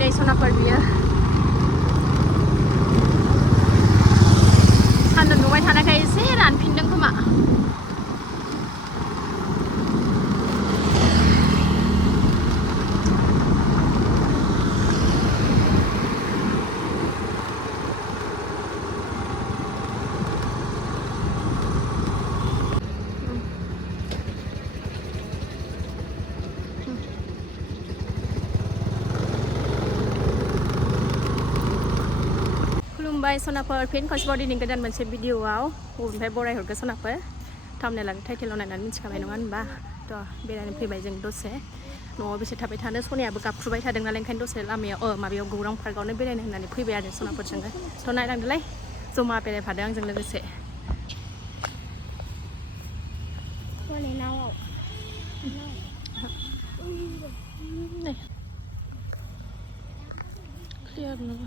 नै सनाफोर बियो सान्दुं दुंबाय थानायखाय एसे रानफिनदों खोमा खुलुमबाय सनाफोर फिन खनसेबाव दिनै गोदान मोनसे भिडिअआव बबेनिफ्राय बरायहरगोन सनाफोर थाम्बनेल आरो टाइटेलाव नायनानै मिथिखाबाय नङा होनबा थ' बेरायनो फैबाय जों दसे न'आव बेसे थाबाय थानो सनायाबो गाबख्रुबाय थादों नालाय ओंखायनो दसे लामायाव माबायाव गौरां पार्कआवनो बेरायनो होननानै फैबाय आरो सनाफोरजोंनो थ' नायलांदोलाय जमा बेरायफादों आंजों लोगोसे क्लियार नङा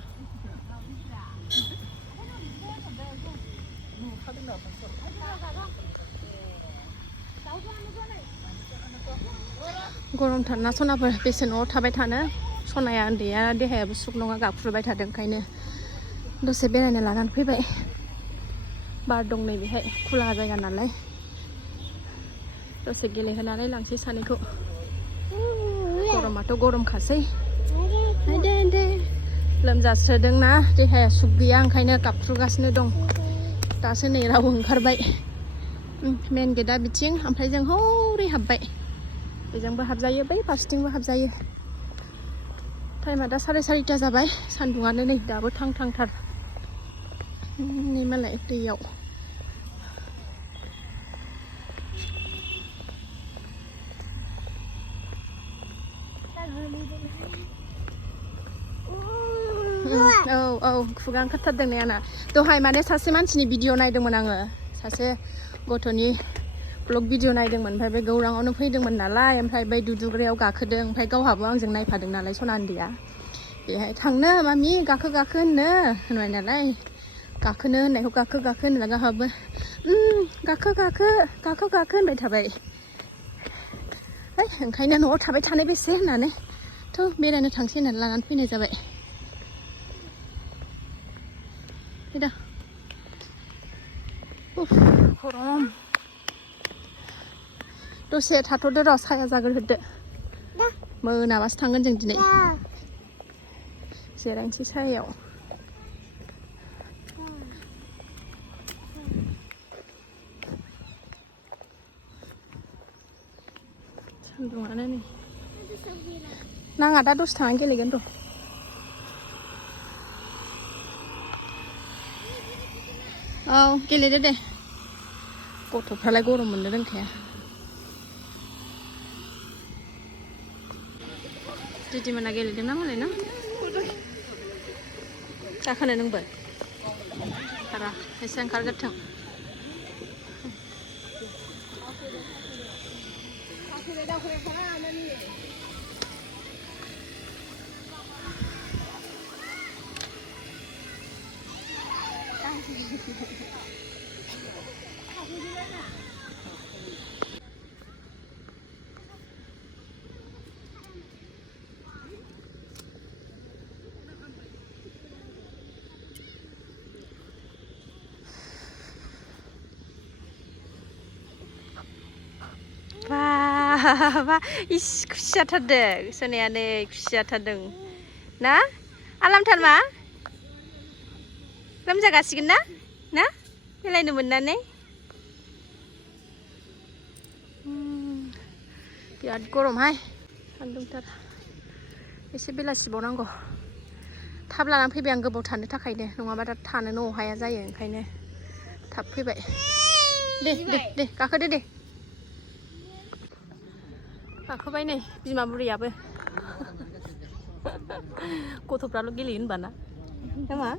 गरमथार ना सनाफोर बेसे न'आव थाबाय थानो सनाया उन्दैया देहायाबो सुख नङा गाबख्रुबाय थादों ओंखायनो दसे बेरायनो लानानै फैबाय बार दं नै बेहाय खुला जायगा नालाय दसे गेलेहोनानै लांसै सानैखौ गरमाथ' गरमखासै दे लोमजास्रोदोंना देहाया सुख गैया ओंखायनो गाबख्रुगासिनो दं दासो नै राव ओंखारबाय मेन गेटआ बिथिं ओमफ्राय जों हौरै हाबबाय बेजोंबो हाबजायो बै फारसेथिंबो हाबजायो टाइमा दा 4:30 जाबाय सान्दुङानो नै दाबो थांथार नै मालाय दैयाव औ खुगा ओंखारथारदों नै आंना दहाय माने सासे मानसिनि भिडिअ नायदोंमोन आङो सासे गथ'नि ब्लग भिडिअ नायदोंमोन ओमफ्राय बे गौराङावनो फैदोंमोन नालाय ओमफ्राय बै दुदुग्रायाव गाखोदों ओमफ्राय गावहाबो आंजों नायफादों नालाय सना उन्दैया बेहाय थांनो मामि गाखो होनबाय नालाय गाखोनो होननायखौ गाखो होनना गावहाबो गाखो होनबाय थाबाय ओंखायनो न'आव थाबाय थानाय बेसे होननानै थ' बेरायनो थांसै होननानै लानानै फैनाय जाबाय गरम दसे थाथ'दो र' साया जाग्रोदो मोनाबासो थांगोन जों दिनै जिरायनोसै सायायाव सान्दुङानो नै नाङा दा दसे थांनानै गेलेगोन र' औ गेलेदो दे गथ'फ्रालाय गरम मोननो रोंखाया दिदिमोना गेलेदोंना मालाय ना गाखोनो नोंबो बारा एसे ओंखारग्रोथों बा इस खुसि जाथारदों सोनाया नै खुसि जाथारदों ना आलामथार मा लोमजागासिगोन ना बेरायनो मोननानै बिराद गरमहाय सान्दुंथार एसे बेलासिबावनांगौ थाब लानानै फैबाय आं गोबाव थानो थाखायनो नङाबा दा थानोनो अहाया जायो ओंखायनो थाब फैबाय दे गाखोदो दे गाखोबाय नै बिमा बुरैयाबो गथ'फ्राल' गेलेयो होनबाना मा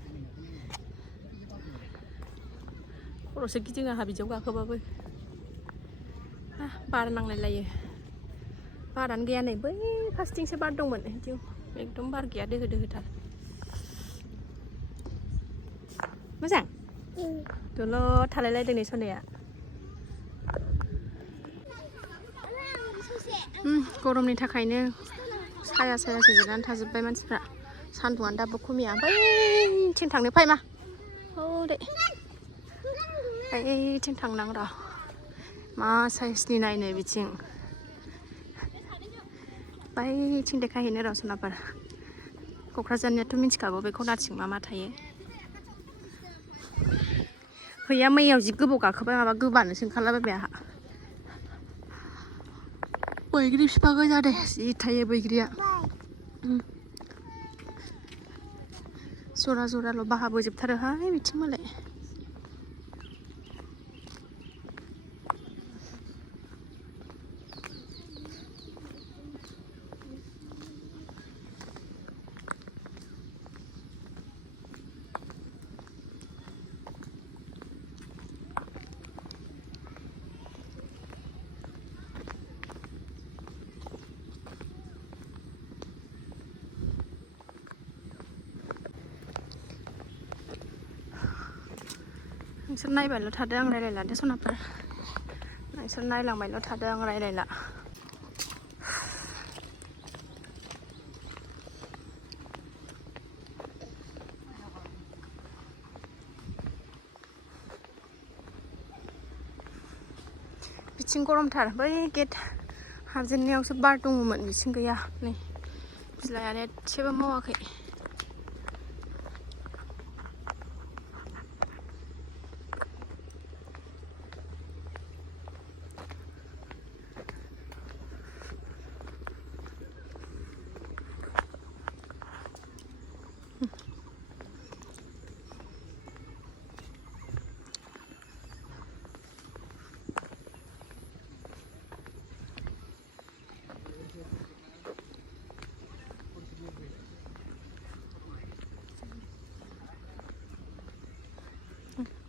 खर'सो गिदिङो आंहा बिदियाव गाखोबाबो बार नांलायलायो बारानो गैया नै बै फारसेथिंसो बार दंमोन बिथिं एकदम बार गैया दोहोथार मोजां दलद थालायलायदों नै सनाया गरमनि थाखायनो साया जिरायनानै थाजोब्बाय मानसिफ्रा सान्दुंआ दाबो खमिया बैथिं थांनो फाय मा औ दे बैथिं थांनां र' मा साइसनि नायनो बिथिं बैथिं देखायहैनो र' सनाफोर क'क्राझारनियाथ' मिथिखागौ बे खनाथिं मा मा थायो हैया मैयाव जि गोबाव गाखोबाय माबा गोबानोसो ओंखारलाबायबाय आंहा बैग्रि बिफां गोजा दे जि थायो बैग्रिया जरा जराल' बाहाबोजोबथारोहाय बिथिं मालाय नोंसोर नायबायल' थादो आं रायलायला दे सनाफोर नोंसोर नायलांबायल' थादो आं रायलायला बिथिं गरमथार बै गेट हाबजेननायावसो बार दङमोन बिथिं गैया नै बिलाइयानो एसेबो मावाखै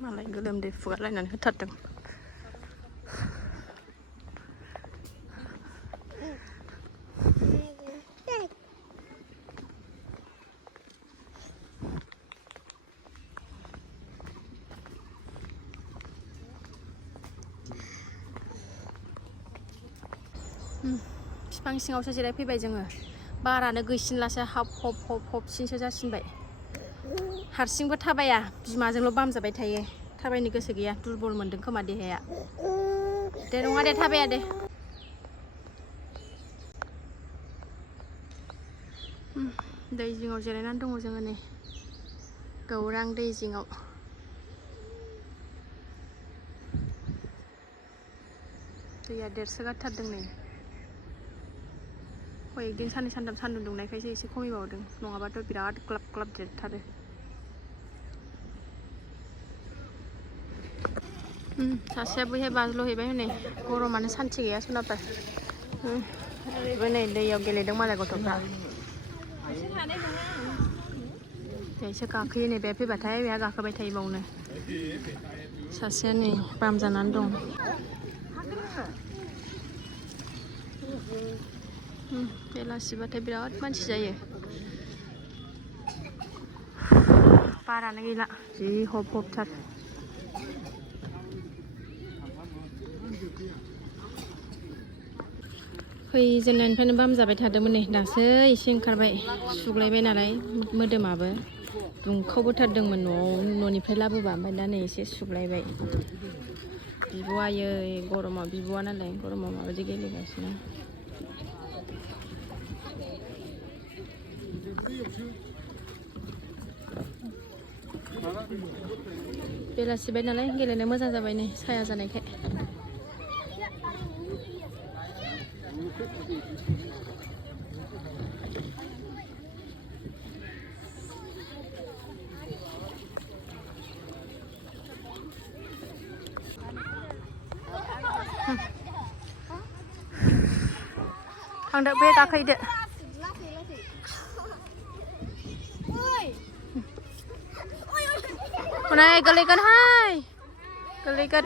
मालाय गोलोमदै फुगारलायनानै होथारदों बिफां सिङावसो जिरायफैबाय जोङो बारानो गैसिनलासो हाब हब हब हबसिनसो जासिनबाय हारसिंबो थाबाया बिमाजोंल' बामजाबाय थायो थाबायनो गोसो गैया दुरबल मोनदों खोमा देहाया दे नङा दे थाबाया दे दै जिङाव जिरायनानै दङ जोङो नै गौरां दै जिङाव दैया देरसोगारथारदों नै कयेकदिन साननै सानथाम सान्दुं दुंनायखायसो एसे खमिबावदों नङाबाथ' बिराद ग्लाब ग्लाब देरथारो सासेया बैहाय बाज्ल'हैबाय हनै गरमानो सान्थि गैया सनाफोर ओरैबो नै दैयाव गेलेदों मालाय गथ'फ्रा बेहायसो गाखोयो नै बे फैबाथाय बेहा गाखोबाय थायो बावनो सासेया नै बाम जानानै दं बेलासिबाथाय बिराद मानसि जायो बारानो गैला जि हब हबथार फैजेननायनिफ्रायनो बाम जाबाय थादोंमोन नै दासो एसे ओंखारबाय सुग्लायबाय नालाय मोदोमाबो दुंखावबोथारदोंमोन न'निफ्राय लाबोबा ओमफ्राय दा नै एसे सुग्लायबाय बिब'आ आयै गरमाव बिब'आ नालाय गरमाव माबायदि गेलेगासिनो बेलासिबाय नालाय गेलेनो मोजां जाबाय नै साया जानायखाय थांदो बे गाखोहैदो हनै गोलैगोनहाय गोलैगोन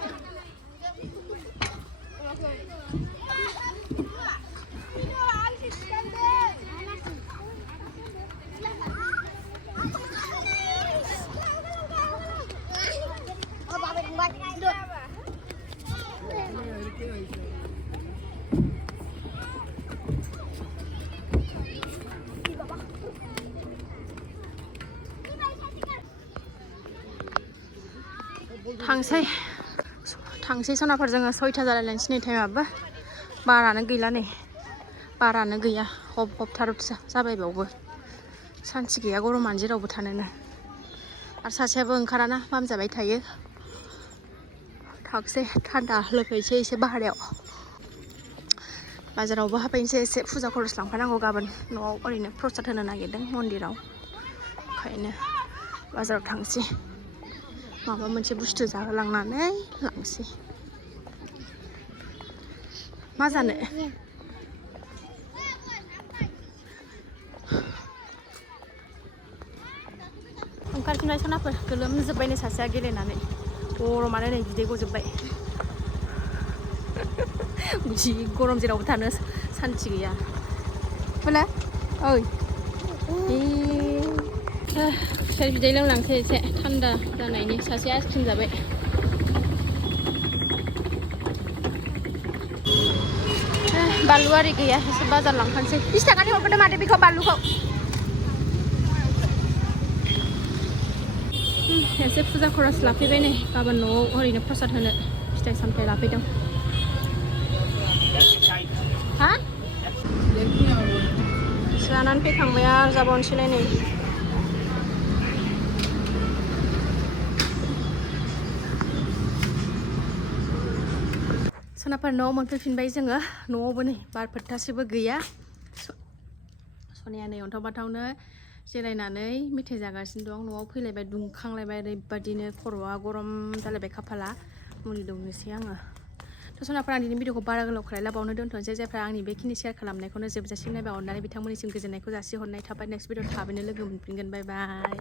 थांसै सनाफोर जोङो 6टा जालायलायनोसै नै टाइमाबो बारानो गैला नै बारानो गैया हब जाबाय बावबो सानसे गैया गरमानो जेरावबो थानोनो आरो सासेयाबो ओंखाराना मामजाबाय थायो थांसै थान्दा लोंफैसै एसे बाहेरायाव बाजारावबो हाबफैनोसै एसे फुजा खरस लांफानांगौ गाबोन न'आव ओरैनो प्रसाद होनो नागिरदों मन्दिराव ओंखायनो बाजाराव थांसै माबा मोनसे बुस्थु जाहोलांनानै लांसै मा जानो ओंखारफिनबाय सनाफोर गोलोमजोब्बायनो सासेया गेलेनानै गरमानो नै बिदै गजोब्बाय जि गरम जेरावबो थानो सान्थि गैया बोला ओइ खुसेर बिदै लोंलांसै एसे थान्दा जानायनि सासे आइसक्रिम जाबाय बानलु आरि गैया एसे बाजार लांफानोसै 20 थाखानि हरबोदो माथो बेखौ बानलुखौ एसे फुजा खरस लाफैबाय नै गाबोन न'आव ओरैनो प्रसाद होनो फिथाइ सामथाइ लाफैदों हा जानानै फैखांबाय आरो जाबावनोसैलाय नै सनाफोर न'आव मोनफैफिनबाय जोङो न'आवबो नै बार फोथासेबो गैया सनाया नै अन्थाव बाथावनो जिरायनानै मेथाइ जागासिनो दं न'आव फैलायबाय दुंखांलायबाय ओरैबादिनो खर'आ गरम जालायबाय खाफाला मुलि दौनोसै आङो थ' सनाफोर आं दिनै भिडिअखौ बारा गोलाव खालायला बावनो दोनथ'नोसै जायफ्रा आंनि बेखिनि शेयार खालामनायखौनो जोबजासिम नायबा अननानै बिथांमोननिसिम गोजोननायखौ जासिहरनाय थाबाय नेक्स्ट भिडिअ थाबैनो लोगो मोनफिनगोन बाय बाय